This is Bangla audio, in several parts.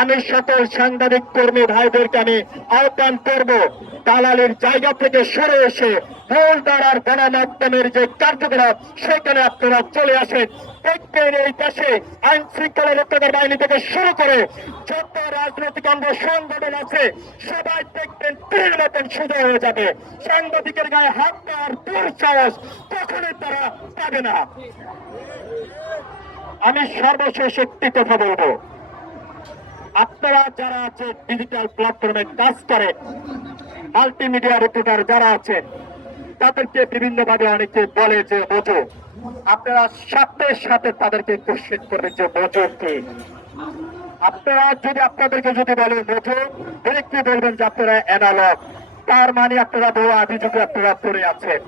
আমি সকল সাংবাদিক কর্মী ভাইদেরকে আমি আহ্বান করব, দালালের জায়গা থেকে সরে এসে মূল ধারার গণমাধ্যমের যে কার্যকলাপ সেখানে আপনারা চলে আসেন। দেখবেন এই দেশে আইন শৃঙ্খলা রক্ষাকারী বাহিনী থেকে শুরু করে যত রাজনৈতিক অঙ্গ সংগঠন আছে সবাই দেখবেন তীর মতন সোজা হয়ে যাবে। সাংবাদিকের গায়ে হাত দেওয়ার দুঃসাহস কখনোই তারা পাবে না। আমি সর্বশেষ একটি কথা বলবো, আপনারা যারা আছে ডিজিটাল প্ল্যাটফর্মে কাজ করে, মাল্টিমিডিয়া রিপোর্টার যারা আছেন, তাদেরকে বিভিন্ন ভাবে অনেকে বলে যে বোঝো, আপনারা সাথে সাথে তাদেরকে কোশ্চেন করবেন যে বোঝো কি। আপনারা যদি আপনাদেরকে যদি বলে বোঝো, কি বলবেন যে আপনারা অ্যানালগ, তার মানে আপনারা বহু অভিযোগে আপনারা পড়ে আছেন।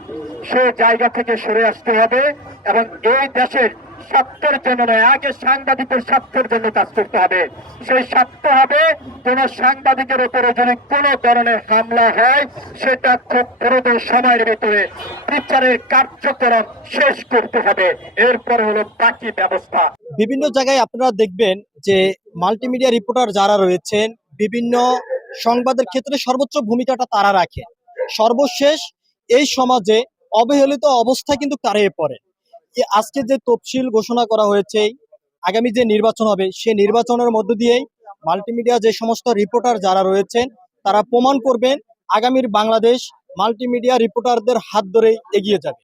সেই জায়গা থেকে সরে আসতে হবে এবং এই দেশের স্বার্থের জন্য নয়, আগে সাংবাদিকের স্বার্থের জন্য কাজ করতে হবে। সেই স্বার্থ হবে কোন সাংবাদিকের উপরে যদি কোন ধরনের হামলা হয় সেটা খুব দ্রুত সময়ের ভিতরে বিচারের কার্যক্রম শেষ করতে হবে, এরপরে হলো বাকি ব্যবস্থা। বিভিন্ন জায়গায় আপনারা দেখবেন যে মাল্টিমিডিয়া রিপোর্টার যারা রয়েছেন বিভিন্ন সংবাদের ক্ষেত্রে সর্বোচ্চ ভূমিকাটা তারা রাখে। সর্বশেষ এই সমাজে অবহেলিত অবস্থা কিন্তু দাঁড়িয়ে পড়ে। আজকে যে তফসিল ঘোষণা করা হয়েছে, আগামী যে নির্বাচন হবে সেই নির্বাচনের মধ্য দিয়েই মাল্টিমিডিয়া যে সমস্ত রিপোর্টার যারা রয়েছেন তারা প্রমাণ করবেন আগামীর বাংলাদেশ মাল্টিমিডিয়া রিপোর্টারদের হাত ধরেই এগিয়ে যাবে।